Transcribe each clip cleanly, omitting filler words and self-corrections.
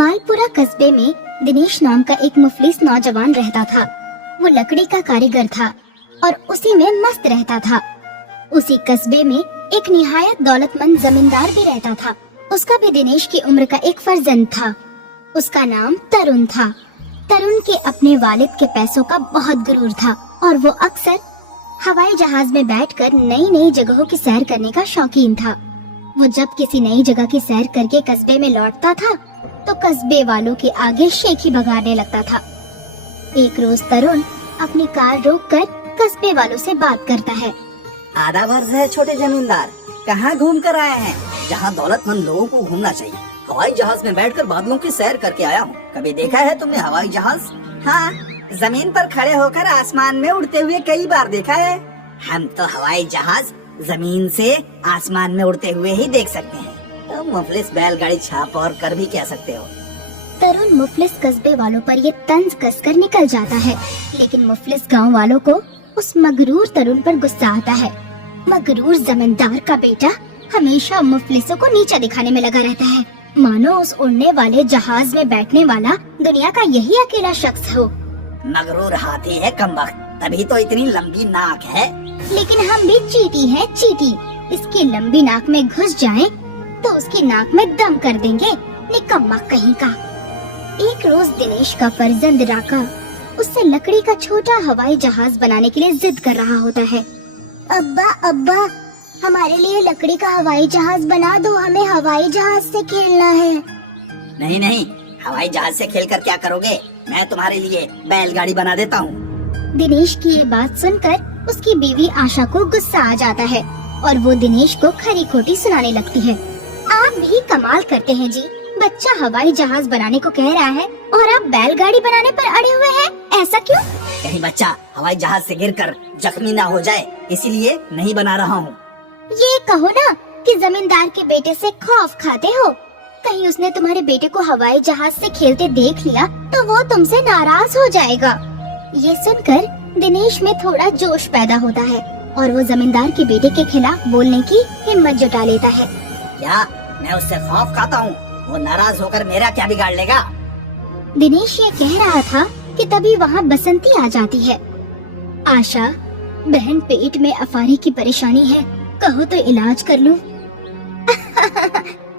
मालपुरा कस्बे में दिनेश नाम का एक मुफलिस नौजवान रहता था। वो लकड़ी का कारीगर था और उसी में मस्त रहता था। उसी कस्बे में एक निहायत दौलतमंद जमींदार भी रहता था। उसका भी दिनेश की उम्र का एक फर्जंद था। उसका नाम तरुण था। तरुण के अपने वालिद के पैसों का बहुत गुरूर था और वो अक्सर हवाई जहाज में बैठकर नई नई जगहों की सैर करने का शौकीन था। वो जब किसी नई जगह की सैर करके कस्बे में लौटता था तो कस्बे वालों के आगे शेखी भगाने लगता था। एक रोज तरुण अपनी कार रोककर कस्बे वालों से बात करता है। आधा वर्ष है छोटे जमींदार, कहाँ घूम कर आए हैं? जहाँ दौलतमंद लोगों को घूमना चाहिए। हवाई जहाज में बैठकर बादलों की सैर करके आया हूँ। कभी देखा है तुमने हवाई जहाज? हाँ, जमीन पर खड़े होकर आसमान में उड़ते हुए कई बार देखा है। हम तो हवाई जहाज जमीन से आसमान में उड़ते हुए ही देख सकते हैं। तो मुफलिस बैलगाड़ी छाप और कर भी कह सकते हो। तरुण मुफलिस कस्बे वालों पर ये तंज कसकर निकल जाता है, लेकिन मुफलिस गांव वालों को उस मगरूर तरुण पर गुस्सा आता है। मगरूर जमींदार का बेटा हमेशा मुफलिसों को नीचा दिखाने में लगा रहता है, मानो उस उड़ने वाले जहाज में बैठने वाला दुनिया का यही अकेला शख्स हो। मगरूर हाथी है कमबख्त, तभी तो इतनी लंबी नाक है। लेकिन हम भी चींटी हैं, चींटी। इसकी लंबी नाक में घुस जाएं तो उसकी नाक में दम कर देंगे, निकम्मा कहीं का। एक रोज दिनेश का फर्जंद राका उससे लकड़ी का छोटा हवाई जहाज बनाने के लिए जिद कर रहा होता है। अब्बा अब्बा, हमारे लिए लकड़ी का हवाई जहाज बना दो, हमें हवाई जहाज से खेलना है। नहीं नहीं, हवाई जहाज से खेलकर क्या करोगे? मैं तुम्हारे लिए बैलगाड़ी बना देता हूँ। दिनेश की ये बात सुनकर उसकी बीवी आशा को गुस्सा आ जाता है और वो दिनेश को खरी खोटी सुनाने लगती है। आप भी कमाल करते हैं जी, बच्चा हवाई जहाज बनाने को कह रहा है और आप बैलगाड़ी बनाने पर अड़े हुए हैं, ऐसा क्यों? कहीं बच्चा हवाई जहाज से गिरकर जख्मी ना हो जाए, इसीलिए नहीं बना रहा हूँ। ये कहो ना कि जमींदार के बेटे से खौफ खाते हो। कहीं उसने तुम्हारे बेटे को हवाई जहाज से खेलते देख लिया तो वो तुमसे नाराज हो जाएगा। ये सुनकर दिनेश में थोड़ा जोश पैदा होता है और वो जमींदार के बेटे के खिलाफ बोलने की हिम्मत जुटा लेता है। क्या मैं उससे खौफ खाता हूँ? वो नाराज होकर मेरा क्या बिगाड़ लेगा? दिनेश ये कह रहा था कि तभी वहाँ बसंती आ जाती है। आशा, बहन पेट में अफारी की परेशानी है, कहो तो इलाज कर लूं।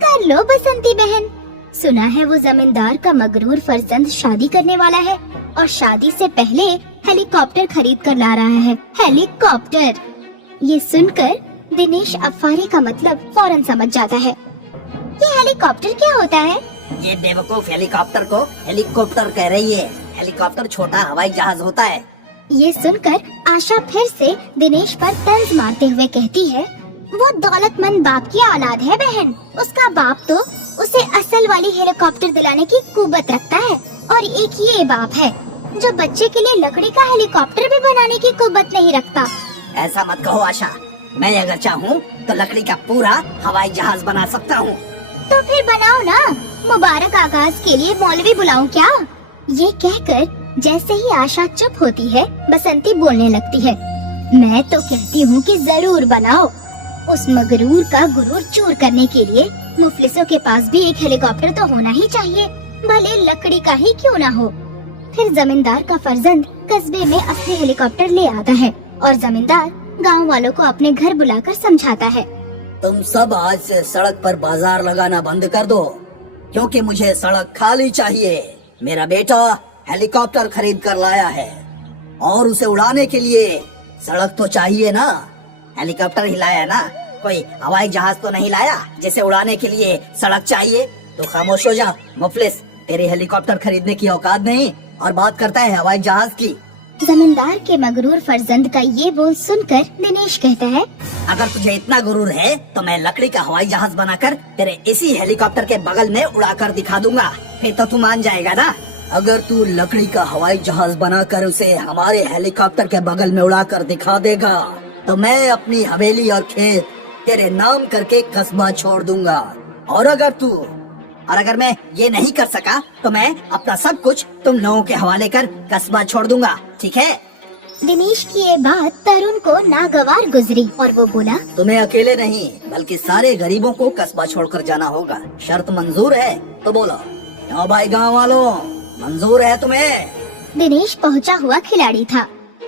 कर लो बसंती बहन। सुना है वो जमींदार का मगरूर फर्जंद शादी करने वाला है और शादी से पहले हेलीकॉप्टर खरीद कर ला रहा है। हेलीकॉप्टर! ये सुनकर दिनेश अफारी का मतलब फौरन समझ जाता है। ये हेलीकॉप्टर क्या होता है? ये बेवकूफ हेलीकॉप्टर को हेलीकॉप्टर कह रही है। हेलीकॉप्टर छोटा हवाई जहाज होता है। ये सुनकर आशा फिर से दिनेश पर तंज मारते हुए कहती है, वो दौलतमंद बाप की औलाद है बहन। उसका बाप तो उसे असल वाली हेलीकॉप्टर दिलाने की कुवत रखता है और एक ये बाप है जो बच्चे के लिए लकड़ी का हेलीकॉप्टर भी बनाने की कुवत नहीं रखता। ऐसा मत कहो आशा, मैं अगर चाहूँ तो लकड़ी का पूरा हवाई जहाज बना सकता हूँ। तो फिर बनाओ ना, मुबारक आगाज के लिए मौलवी बुलाऊं क्या? ये कहकर जैसे ही आशा चुप होती है, बसंती बोलने लगती है। मैं तो कहती हूँ कि जरूर बनाओ। उस मगरूर का गुरूर चूर करने के लिए मुफलिसों के पास भी एक हेलीकॉप्टर तो होना ही चाहिए, भले लकड़ी का ही क्यों ना हो। फिर जमींदार का फर्जंद कस्बे में असली हेलीकॉप्टर ले आता है और जमींदार गाँव वालों को अपने घर बुलाकर समझाता है। तुम सब आज से सड़क पर बाजार लगाना बंद कर दो, क्योंकि मुझे सड़क खाली चाहिए। मेरा बेटा हेलीकॉप्टर खरीद कर लाया है और उसे उड़ाने के लिए सड़क तो चाहिए ना। हेलीकॉप्टर ही लाया ना, कोई हवाई जहाज तो नहीं लाया जिसे उड़ाने के लिए सड़क चाहिए। तो खामोश हो जा मुफलिस, तेरे हेलीकॉप्टर खरीदने की औकात नहीं और बात करता है हवाई जहाज की। जमींदार के मगरूर फर्जंद का ये बोल सुनकर दिनेश कहता है, अगर तुझे इतना गुरूर है तो मैं लकड़ी का हवाई जहाज बनाकर तेरे इसी हेलीकॉप्टर के बगल में उड़ाकर दिखा दूंगा, फिर तो तू मान जाएगा ना। अगर तू लकड़ी का हवाई जहाज बनाकर उसे हमारे हेलीकॉप्टर के बगल में उड़ाकर दिखा देगा तो मैं अपनी हवेली और खेत तेरे नाम करके कस्बा छोड़ दूंगा। और अगर मैं ये नहीं कर सका तो मैं अपना सब कुछ तुम लोगों के हवाले कर कस्बा छोड़ दूंगा, ठीक है? दिनेश की ये बात तरुण को नागवार गुजरी और वो बोला, तुम्हें अकेले नहीं बल्कि सारे गरीबों को कस्बा छोड़कर जाना होगा। शर्त मंजूर है तो बोलो। क्यों भाई गाँव वालों, मंजूर है तुम्हें? दिनेश पहुंचा हुआ खिलाड़ी था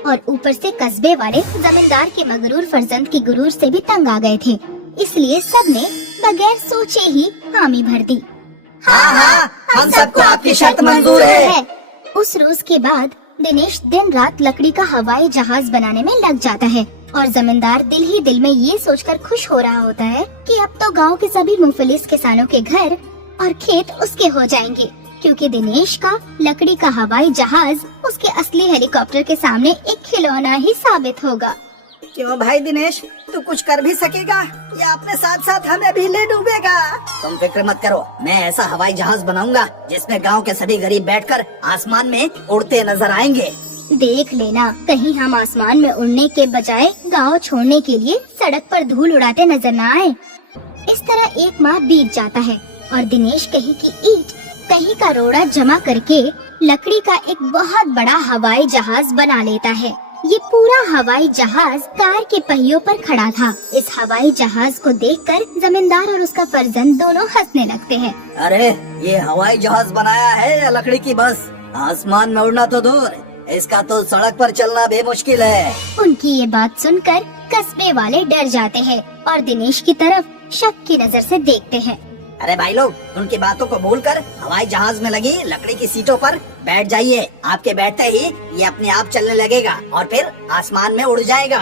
और ऊपर से कस्बे वाले जमींदार के मगरूर फर्जंद की गुरूर से भी तंग आ गए थे, इसलिए सबने बगैर सोचे ही हामी भर दी। हाँ, हम सबको आपकी शर्त मंजूर है। उस रोज के बाद दिनेश दिन रात लकड़ी का हवाई जहाज बनाने में लग जाता है और जमींदार दिल ही दिल में ये सोचकर खुश हो रहा होता है कि अब तो गांव के सभी मुफलिस किसानों के घर और खेत उसके हो जाएंगे, क्योंकि दिनेश का लकड़ी का हवाई जहाज उसके असली हेलीकॉप्टर के सामने एक खिलौना ही साबित होगा। क्यों भाई दिनेश, तू कुछ कर भी सकेगा या अपने साथ साथ हमें भी ले डूबेगा? तुम फिक्र मत करो, मैं ऐसा हवाई जहाज बनाऊंगा जिसमें गांव के सभी गरीब बैठकर आसमान में उड़ते नजर आएंगे। देख लेना, कहीं हम आसमान में उड़ने के बजाय गांव छोड़ने के लिए सड़क पर धूल उड़ाते नजर न आए। इस तरह एक माह बीत जाता है और दिनेश कहीं की ईंट कहीं का रोड़ा जमा करके लकड़ी का एक बहुत बड़ा हवाई जहाज बना लेता है। ये पूरा हवाई जहाज कार के पहियों पर खड़ा था। इस हवाई जहाज को देखकर जमींदार और उसका फर्जंद दोनों हंसने लगते हैं। अरे ये हवाई जहाज बनाया है या लकड़ी की बस? आसमान में उड़ना तो दूर, इसका तो सड़क पर चलना भी मुश्किल है। उनकी ये बात सुनकर कस्बे वाले डर जाते हैं और दिनेश की तरफ शक की नजर से देखते हैं। अरे भाई लोग, उनकी बातों को भूलकर हवाई जहाज में लगी लकड़ी की सीटों पर बैठ जाइए। आपके बैठते ही ये अपने आप चलने लगेगा और फिर आसमान में उड़ जाएगा।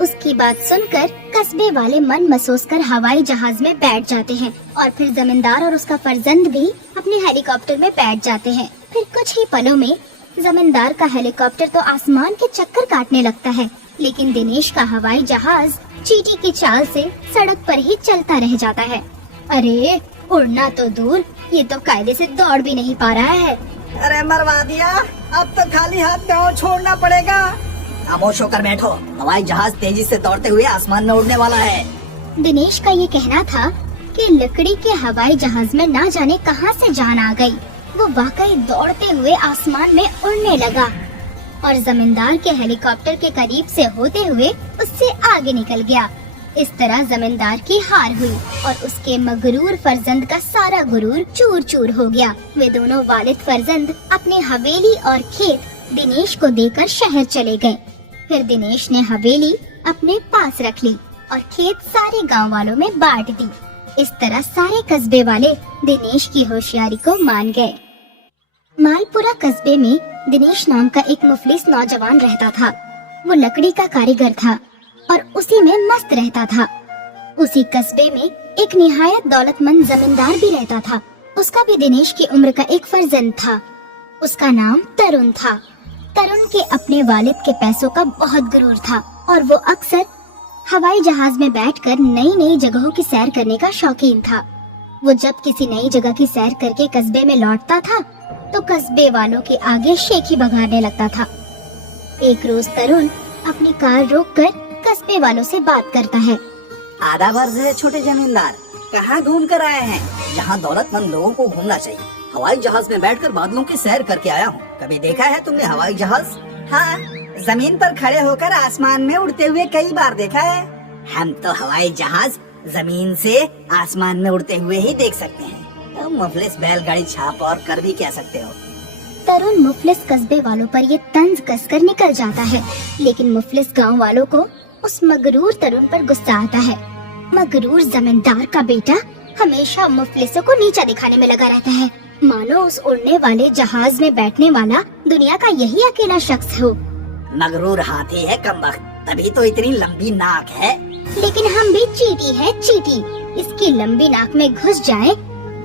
उसकी बात सुनकर कस्बे वाले मन मसोस कर हवाई जहाज में बैठ जाते हैं और फिर जमींदार और उसका फर्जंद भी अपने हेलीकॉप्टर में बैठ जाते हैं। फिर कुछ ही पलों में जमींदार का हेलीकॉप्टर तो आसमान के चक्कर काटने लगता है, लेकिन दिनेश का हवाई जहाज चींटी की चाल से सड़क पर ही चलता रह जाता है। अरे उड़ना तो दूर, ये तो कायदे से दौड़ भी नहीं पा रहा है। अरे मरवा दिया, अब तो खाली हाथ गाँव छोड़ना पड़ेगा। खामोश होकर बैठो, हवाई जहाज तेजी से दौड़ते हुए आसमान में उड़ने वाला है। दिनेश का ये कहना था कि लकड़ी के हवाई जहाज में ना जाने कहां से जान आ गई। वो वाकई दौड़ते हुए आसमान में उड़ने लगा और जमींदार के हेलीकॉप्टर के करीब से होते हुए उससे आगे निकल गया। इस तरह जमींदार की हार हुई और उसके मगरूर फर्जंद का सारा गुरूर चूर चूर हो गया। वे दोनों वालिद फर्जंद अपने हवेली और खेत दिनेश को देकर शहर चले गए। फिर दिनेश ने हवेली अपने पास रख ली और खेत सारे गांव वालों में बांट दी। इस तरह सारे कस्बे वाले दिनेश की होशियारी को मान गए। मालपुरा कस्बे में दिनेश नाम का एक मुफलिस नौजवान रहता था। वो लकड़ी का कारीगर था और उसी में मस्त रहता था। उसी कस्बे में एक निहायत दौलतमंद जमींदार भी रहता था। उसका भी दिनेश की उम्र का एक फर्जंद था। उसका नाम तरुण था। तरुण के अपने वालिद के पैसों का बहुत गुरूर था और वो अक्सर हवाई जहाज में बैठकर नई नई जगहों की सैर करने का शौकीन था। वो जब किसी नई जगह की सैर करके कस्बे में लौटता था तो कस्बे वालों के आगे शेखी बघारने लगता था। एक रोज तरुण अपनी कार रोककर कस्बे वालों से बात करता है। आधा वर्ष है छोटे जमींदार, कहाँ घूम कर आए हैं? जहाँ दौलतमंद लोगों को घूमना चाहिए। हवाई जहाज में बैठकर बादलों की सैर करके आया हूँ। कभी देखा है तुमने हवाई जहाज? हाँ, जमीन पर खड़े होकर आसमान में उड़ते हुए कई बार देखा है। हम तो हवाई जहाज जमीन से आसमान में उड़ते हुए ही देख सकते हैं। तुम मुफलिस बैलगाड़ी छाप और कर भी क्या सकते हो? तरुण मुफलिस कस्बे वालों पर ये तंज कसकर निकल जाता है, लेकिन मुफलिस गांव वालों को उस मगरूर तरुण पर गुस्सा आता है। मगरूर जमींदार का बेटा हमेशा मुफलिसों को नीचा दिखाने में लगा रहता है, मानो उस उड़ने वाले जहाज में बैठने वाला दुनिया का यही अकेला शख्स हो। मगरूर हाथी है कमबख्त, तभी तो इतनी लंबी नाक है। लेकिन हम भी चींटी है चींटी, इसकी लंबी नाक में घुस जाए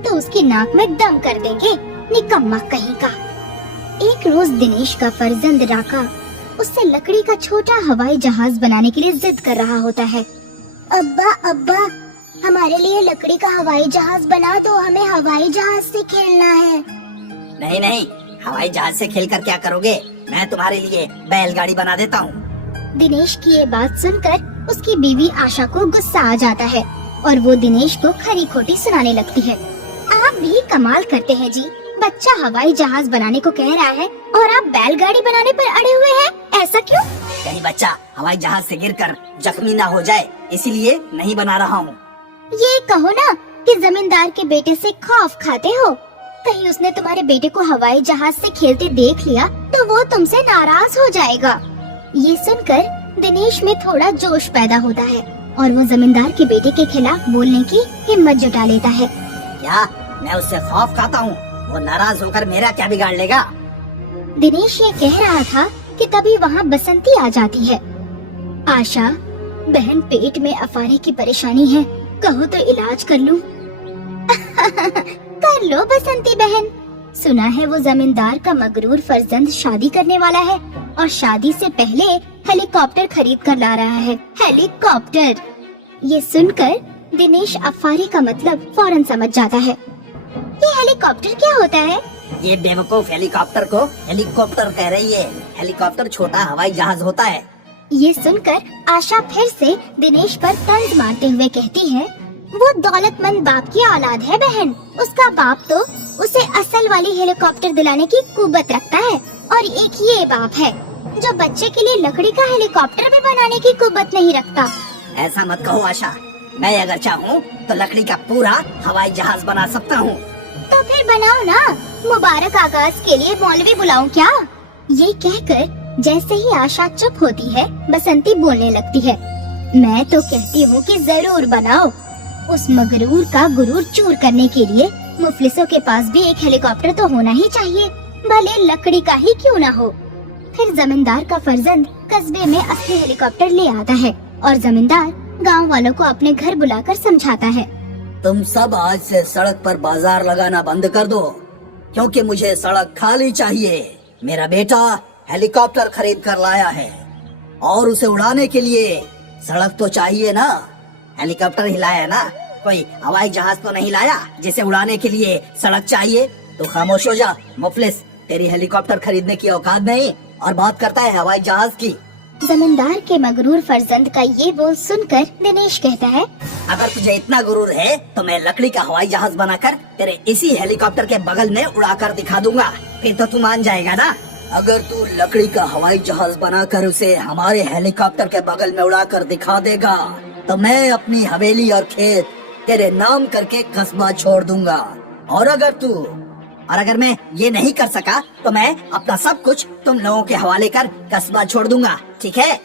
तो उसकी नाक में दम कर देंगे, निकम्मा कहीं का। एक रोज दिनेश का फर्जंद राका उससे लकड़ी का छोटा हवाई जहाज बनाने के लिए जिद कर रहा होता है। अब्बा अब्बा, हमारे लिए लकड़ी का हवाई जहाज बना दो, हमें हवाई जहाज से खेलना है। नहीं नहीं, हवाई जहाज से खेलकर क्या करोगे? मैं तुम्हारे लिए बैलगाड़ी बना देता हूँ। दिनेश की ये बात सुनकर उसकी बीवी आशा को गुस्सा आ जाता है और वो दिनेश को खरी खोटी सुनाने लगती है। आप भी कमाल करते हैं जी, बच्चा हवाई जहाज बनाने को कह रहा है और आप बैलगाड़ी बनाने पर अड़े हुए हैं, ऐसा क्यों? कहीं बच्चा हवाई जहाज से गिरकर जख्मी ना हो जाए, इसीलिए नहीं बना रहा हूँ। ये कहो ना कि जमींदार के बेटे से खौफ खाते हो। कहीं उसने तुम्हारे बेटे को हवाई जहाज से खेलते देख लिया तो वो तुमसे नाराज हो जाएगा। ये सुनकर दिनेश में थोड़ा जोश पैदा होता है और वो जमींदार के बेटे के खिलाफ बोलने की हिम्मत जुटा लेता है। क्या मैं उससे खौफ खाता हूँ? वो नाराज होकर मेरा क्या बिगाड़ लेगा? दिनेश ये कह रहा था कि तभी वहाँ बसंती आ जाती है। आशा बहन, पेट में अफारे की परेशानी है, कहो तो इलाज कर लूं। कर लो बसंती बहन। सुना है वो जमींदार का मगरूर फर्जंद शादी करने वाला है और शादी से पहले हेलीकॉप्टर खरीद कर ला रहा है। हेलीकॉप्टर! ये सुनकर दिनेश अफारे का मतलब फौरन समझ जाता है। ये हेलीकॉप्टर क्या होता है? ये बेवकूफ हेलीकॉप्टर को हेलीकॉप्टर कह रही है। हेलीकॉप्टर छोटा हवाई जहाज होता है। ये सुनकर आशा फिर से दिनेश पर तंज मारते हुए कहती है, वो दौलतमंद बाप की औलाद है बहन। उसका बाप तो उसे असल वाली हेलीकॉप्टर दिलाने की कुव्वत रखता है और एक ये बाप है जो बच्चे के लिए लकड़ी का हेलीकॉप्टर भी बनाने की कुव्वत नहीं रखता। ऐसा मत कहो आशा, मैं अगर चाहूँ तो लकड़ी का पूरा हवाई जहाज बना सकता हूँ। तो फिर बनाओ ना। मुबारक आगाज के लिए मौलवी बुलाऊं क्या? ये कहकर जैसे ही आशा चुप होती है, बसंती बोलने लगती है, मैं तो कहती हूँ कि जरूर बनाओ। उस मगरूर का गुरूर चूर करने के लिए मुफलिसों के पास भी एक हेलीकॉप्टर तो होना ही चाहिए, भले लकड़ी का ही क्यों ना हो। फिर जमींदार का फर्जंद कस्बे में असली हेलीकॉप्टर ले आता है और जमींदार गांव वालों को अपने घर बुलाकर समझाता है, तुम सब आज से सड़क पर बाजार लगाना बंद कर दो, क्योंकि मुझे सड़क खाली चाहिए। मेरा बेटा हेलीकॉप्टर खरीद कर लाया है और उसे उड़ाने के लिए सड़क तो चाहिए ना। हेलीकॉप्टर ही लाया ना, कोई हवाई जहाज तो नहीं लाया जिसे उड़ाने के लिए सड़क चाहिए। तो खामोश हो जा मुफलिस, तेरी हेलीकॉप्टर खरीदने की औकात नहीं और बात करता है हवाई जहाज की। जमींदार के मगरूर फर्जंद का ये बोल सुनकर दिनेश कहता है, अगर तुझे इतना गुरूर है तो मैं लकड़ी का हवाई जहाज बनाकर तेरे इसी हेलीकॉप्टर के बगल में उड़ाकर दिखा दूंगा, फिर तो तू मान जाएगा ना। अगर तू लकड़ी का हवाई जहाज बनाकर उसे हमारे हेलीकॉप्टर के बगल में उड़ाकर दिखा देगा तो मैं अपनी हवेली और खेत तेरे नाम करके कस्बा छोड़ दूंगा। और अगर मैं ये नहीं कर सका तो मैं अपना सब कुछ तुम लोगों के हवाले कर कस्बा छोड़ दूंगा, ठीक है?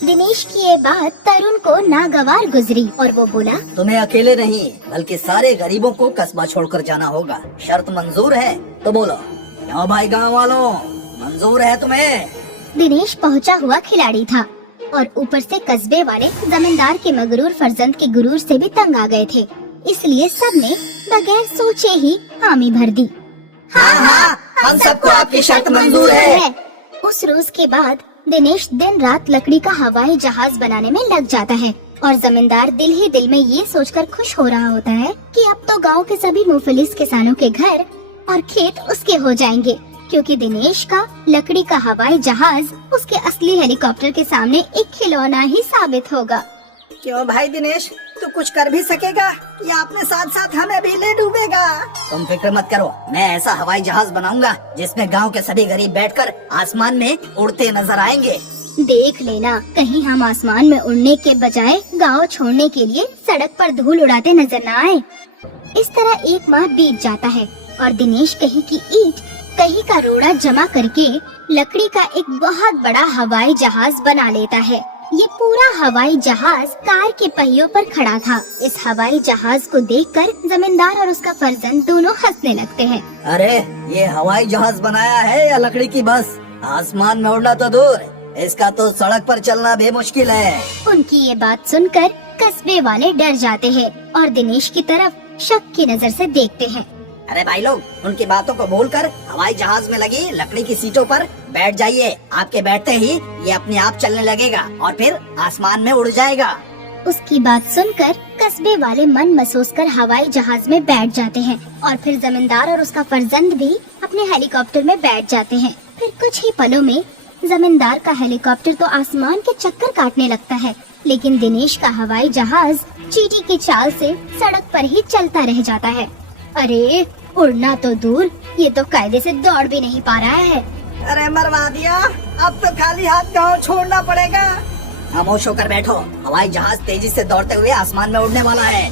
दिनेश की ये बात तरुण को नागवार गुजरी और वो बोला, तुम्हें अकेले नहीं बल्कि सारे गरीबों को कस्बा छोड़कर जाना होगा। शर्त मंजूर है तो बोलो। क्यों भाई गाँव वालों, मंजूर है तुम्हें? दिनेश पहुंचा हुआ खिलाड़ी था और ऊपर से कस्बे वाले जमींदार के मगरूर फर्जंद के गुरूर से भी तंग आ गए थे, इसलिए सबने बगैर सोचे ही हामी भर दी। हाँ, हम सबको आपकी शर्त मंजूर है। उस रोज के बाद दिनेश दिन रात लकड़ी का हवाई जहाज बनाने में लग जाता है और जमींदार दिल ही दिल में ये सोचकर खुश हो रहा होता है कि अब तो गांव के सभी मुफलिस किसानों के घर और खेत उसके हो जाएंगे, क्योंकि दिनेश का लकड़ी का हवाई जहाज उसके असली हेलीकॉप्टर के सामने एक खिलौना ही साबित होगा। क्यों भाई दिनेश, तू कुछ कर भी सकेगा या अपने साथ साथ हमें भी ले डूबेगा? तुम फिक्र मत करो, मैं ऐसा हवाई जहाज बनाऊंगा जिसमें गांव के सभी गरीब बैठकर आसमान में उड़ते नजर आएंगे। देख लेना, कहीं हम आसमान में उड़ने के बजाय गांव छोड़ने के लिए सड़क पर धूल उड़ाते नजर न आए। इस तरह एक माह बीत जाता है और दिनेश कहीं की ईंट कहीं का रोड़ा जमा करके लकड़ी का एक बहुत बड़ा हवाई जहाज बना लेता है। ये पूरा हवाई जहाज कार के पहियों पर खड़ा था। इस हवाई जहाज को देखकर जमींदार और उसका फर्जंद दोनों हंसने लगते हैं। अरे ये हवाई जहाज बनाया है या लकड़ी की बस? आसमान में उड़ना तो दूर, इसका तो सड़क पर चलना भी मुश्किल है। उनकी ये बात सुनकर कस्बे वाले डर जाते हैं और दिनेश की तरफ शक की नजर से देखते हैं। अरे भाई लोग, उनकी बातों को भूलकर हवाई जहाज में लगी लकड़ी की सीटों पर बैठ जाइए। आपके बैठते ही ये अपने आप चलने लगेगा और फिर आसमान में उड़ जाएगा। उसकी बात सुनकर कस्बे वाले मन महसूस कर हवाई जहाज में बैठ जाते हैं और फिर जमींदार और उसका फर्जंद भी अपने हेलीकॉप्टर में बैठ जाते हैं। फिर कुछ ही पलों में जमींदार का हेलीकॉप्टर तो आसमान के चक्कर काटने लगता है, लेकिन दिनेश का हवाई जहाज चींटी की चाल से सड़क पर ही चलता रह जाता है। अरे उड़ना तो दूर, ये तो कायदे से दौड़ भी नहीं पा रहा है। अरे मरवा दिया, अब तो खाली हाथ गाँव छोड़ना पड़ेगा। खामोश होकर बैठो, हवाई जहाज तेजी से दौड़ते हुए आसमान में उड़ने वाला है।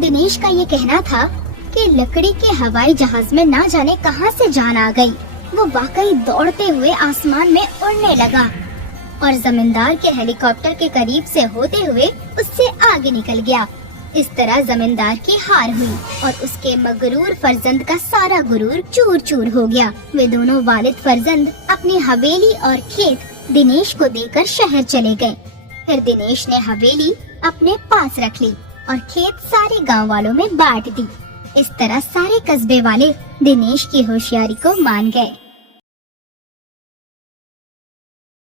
दिनेश का ये कहना था कि लकड़ी के हवाई जहाज में ना जाने कहां से जान आ गई। वो वाकई दौड़ते हुए आसमान में उड़ने लगा और जमींदार के हेलीकॉप्टर के करीब से होते हुए उससे आगे निकल गया। इस तरह जमींदार की हार हुई और उसके मगरूर फर्जंद का सारा गुरूर चूर चूर हो गया। वे दोनों वालिद फर्जंद अपनी हवेली और खेत दिनेश को देकर शहर चले गए। फिर दिनेश ने हवेली अपने पास रख ली और खेत सारे गांव वालों में बांट दी। इस तरह सारे कस्बे वाले दिनेश की होशियारी को मान गए।